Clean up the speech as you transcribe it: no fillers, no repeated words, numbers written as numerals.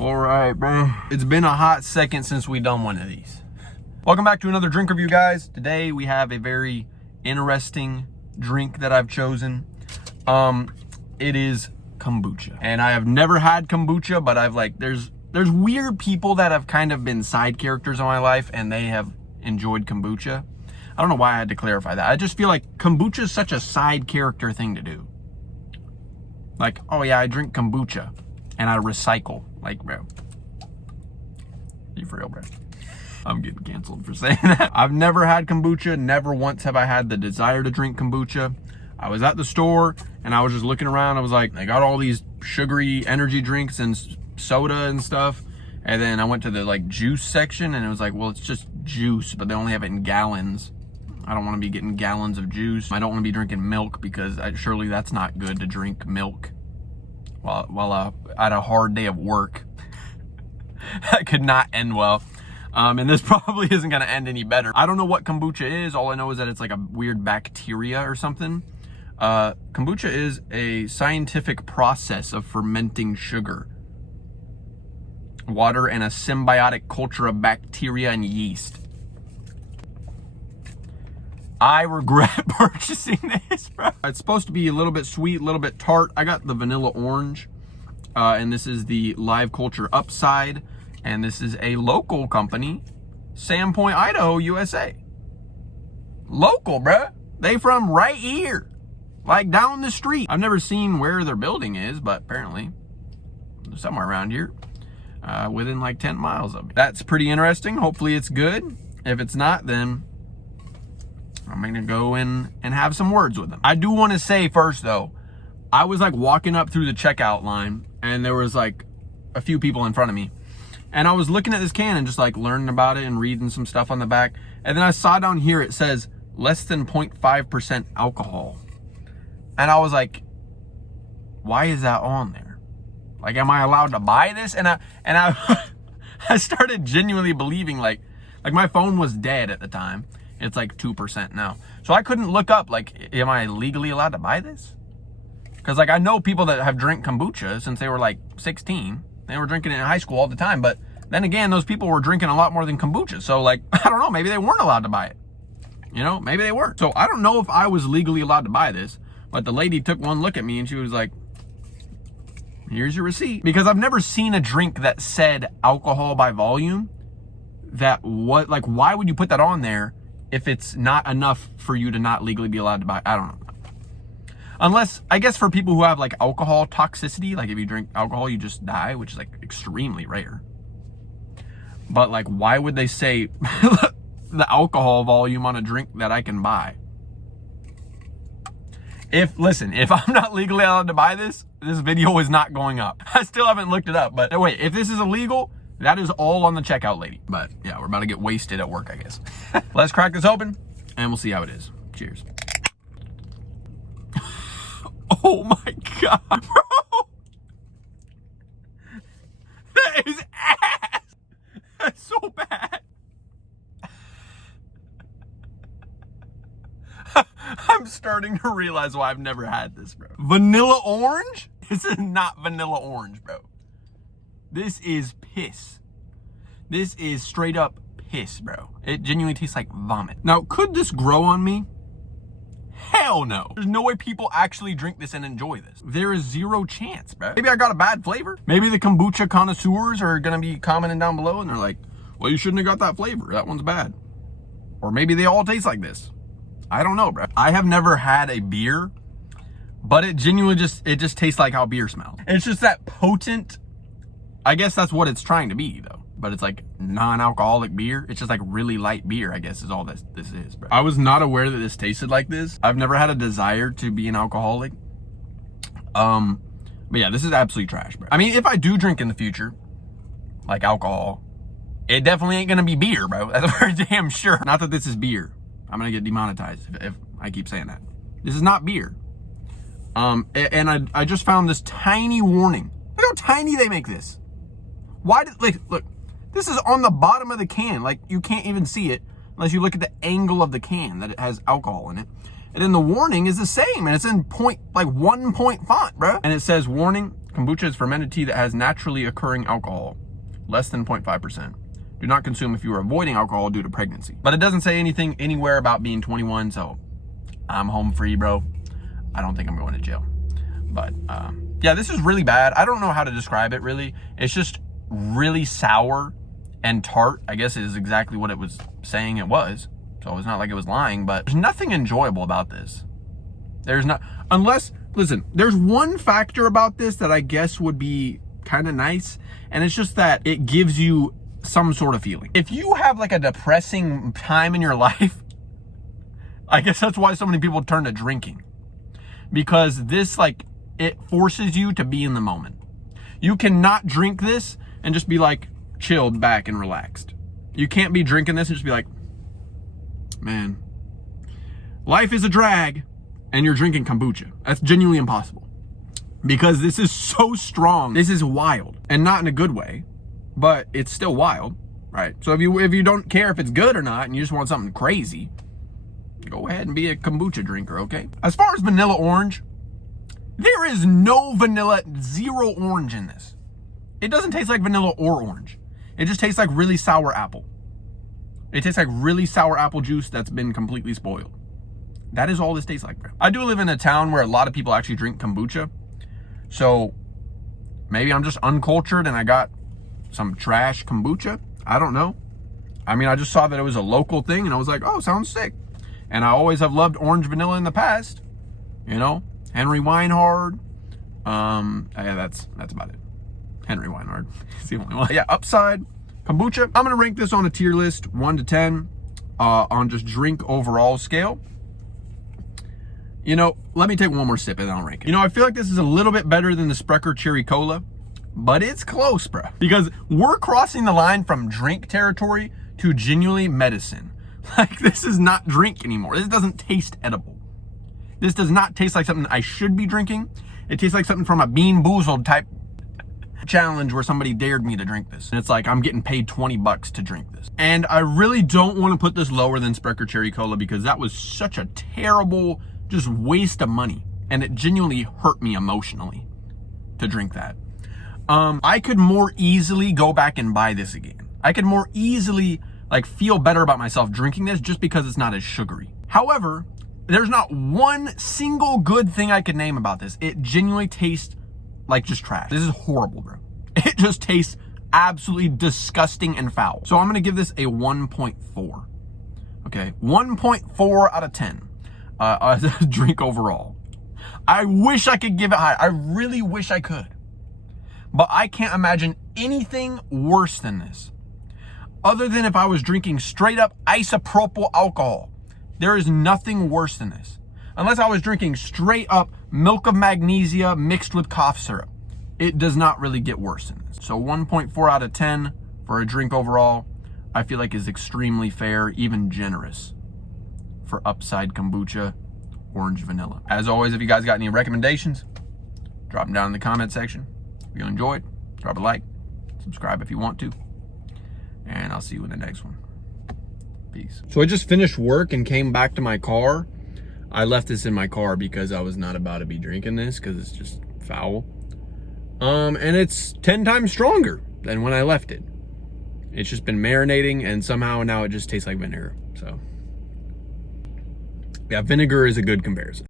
All right, bro. It's been a hot second since we done one of these. Welcome back to another drink review, guys. Today we have a very interesting drink that I've chosen. It is kombucha. And I have never had kombucha, but I've there's weird people that have kind of been side characters in my life and they have enjoyed kombucha. I don't know why I had to clarify that. I just feel like kombucha is such a side character thing to do. Like, oh yeah, I drink kombucha and I recycle. Like, bro, you for real, bro? I'm getting canceled for saying that. I've never had kombucha. Never once have I had the desire to drink kombucha. I was at the store and I was just looking around. I was like, they got all these sugary energy drinks and soda and stuff. And then I went to the juice section and it was like, well, it's just juice, but they only have it in gallons. I don't want to be getting gallons of juice. I don't want to be drinking milk because surely that's not good to drink milk while at a hard day of work. That could not end well. And this probably isn't going to end any better. I don't know what kombucha is. All I know is that it's like a weird bacteria or something. Kombucha is a scientific process of fermenting sugar, water, and a symbiotic culture of bacteria and yeast. I regret purchasing this, bro. It's supposed to be a little bit sweet, a little bit tart. I got the vanilla orange, and this is the Live Culture Upside, and this is a local company, Sandpoint, Idaho, USA. Local, bro. They from right here, like down the street. I've never seen where their building is, but apparently somewhere around here, within like 10 miles of me. That's pretty interesting. Hopefully it's good. If it's not, then I'm gonna go in and have some words with them. I do want to say first though, I was walking up through the checkout line and there was a few people in front of me. And I was looking at this can and just learning about it and reading some stuff on the back. And then I saw down here, it says less than 0.5% alcohol. And I was like, why is that on there? Am I allowed to buy this? And I I started genuinely believing my phone was dead at the time. It's 2% now. So I couldn't look up, am I legally allowed to buy this? Because I know people that have drank kombucha since they were 16. They were drinking it in high school all the time. But then again, those people were drinking a lot more than kombucha. So I don't know, maybe they weren't allowed to buy it. You know, maybe they weren't. So I don't know if I was legally allowed to buy this. But the lady took one look at me and she was like, here's your receipt. Because I've never seen a drink that said alcohol by volume. Why would you put that on there if it's not enough for you to not legally be allowed to buy? I don't know. Unless, I guess for people who have alcohol toxicity, if you drink alcohol, you just die, which is extremely rare. But why would they say the alcohol volume on a drink that I can buy? If I'm not legally allowed to buy this video is not going up. I still haven't looked it up, but wait, if this is illegal, that is all on the checkout lady. But yeah, we're about to get wasted at work, I guess. Let's crack this open and we'll see how it is. Cheers. Oh my God, bro. That is ass. That's so bad. I'm starting to realize why I've never had this, bro. Vanilla orange? This is not vanilla orange, bro. This is piss. This is straight up piss, bro. It genuinely tastes like vomit. Now, could this grow on me? Hell no. There's no way people actually drink this and enjoy this. There is zero chance, bro. Maybe I got a bad flavor. Maybe the kombucha connoisseurs are gonna be commenting down below and they're like, well, you shouldn't have got that flavor. That one's bad. Or maybe they all taste like this. I don't know, bro. I have never had a beer, but it genuinely just tastes like how beer smells. It's just that potent. I guess that's what it's trying to be though. But it's non-alcoholic beer. It's just really light beer, I guess is all this is, bro. I was not aware that this tasted like this. I've never had a desire to be an alcoholic. But yeah, this is absolutely trash, bro. I mean, if I do drink in the future, alcohol, it definitely ain't gonna be beer, bro. That's very damn sure. Not that this is beer. I'm gonna get demonetized if I keep saying that. This is not beer. And I just found this tiny warning. Look how tiny they make this. Why did, look, this is on the bottom of the can. You can't even see it unless you look at the angle of the can that it has alcohol in it. And then the warning is the same, and it's in 1 point font, bro. And it says, warning, Kombucha is fermented tea that has naturally occurring alcohol, less than 0.5%. Do not consume if you are avoiding alcohol due to pregnancy. But it doesn't say anything anywhere about being 21, so I'm home free, bro. I don't think I'm going to jail. But yeah, this is really bad. I don't know how to describe it really. It's just really sour and tart, I guess is exactly what it was saying it was. So it's not like it was lying, but there's nothing enjoyable about this. There's not, unless, listen, there's one factor about this that I guess would be kind of nice, and it's just that it gives you some sort of feeling. If you have like a depressing time in your life, I guess that's why so many people turn to drinking. Because this, like, it forces you to be in the moment. You cannot drink this and just be like chilled back and relaxed. You can't be drinking this and just be like, man, life is a drag, and you're drinking kombucha. That's genuinely impossible. Because this is so strong. This is wild, and not in a good way, but it's still wild, right? So if you don't care if it's good or not, and you just want something crazy, go ahead and be a kombucha drinker, okay? As far as vanilla orange, there is no vanilla, zero orange in this. It doesn't taste like vanilla or orange. It just tastes like really sour apple. It tastes like really sour apple juice that's been completely spoiled. That is all this tastes like, bro. I do live in a town where a lot of people actually drink kombucha. So maybe I'm just uncultured and I got some trash kombucha. I don't know. I mean, I just saw that it was a local thing and I was like, oh, sounds sick. And I always have loved orange vanilla in the past. You know, Henry Weinhard. Yeah, that's about it. Henry Weinhard. It's the only one. Yeah, Upside kombucha. I'm gonna rank this on a tier list, 1 to 10, on just drink overall scale. You know, let me take one more sip and then I'll rank it. You know, I feel like this is a little bit better than the Sprecher Cherry Cola, but it's close, bro. Because we're crossing the line from drink territory to genuinely medicine. Like, this is not drink anymore. This doesn't taste edible. This does not taste like something I should be drinking. It tastes like something from a Bean Boozled type challenge where somebody dared me to drink this. And it's like, I'm getting paid 20 bucks to drink this. And I really don't want to put this lower than Sprecher Cherry Cola because that was such a terrible, just waste of money. And it genuinely hurt me emotionally to drink that. I could more easily go back and buy this again. I could more easily like feel better about myself drinking this just because it's not as sugary. However, there's not one single good thing I could name about this. It genuinely tastes like just trash. This is horrible, bro. It just tastes absolutely disgusting and foul. So I'm gonna give this a 1.4. Okay, 1.4 out of 10. Drink overall. I wish I could give it high. I really wish I could. But I can't imagine anything worse than this. Other than if I was drinking straight up isopropyl alcohol. There is nothing worse than this. Unless I was drinking straight up milk of magnesia mixed with cough syrup. It does not really get worse than this. So 1.4 out of 10 for a drink overall, I feel like is extremely fair, even generous for Upside Kombucha Orange Vanilla. As always, if you guys got any recommendations, drop them down in the comment section. If you enjoyed, drop a like, subscribe if you want to, and I'll see you in the next one. Peace. So I just finished work and came back to my car. I left this in my car because I was not about to be drinking this because it's just foul. And it's 10 times stronger than when I left it. It's just been marinating and somehow now it just tastes like vinegar. So yeah, vinegar is a good comparison.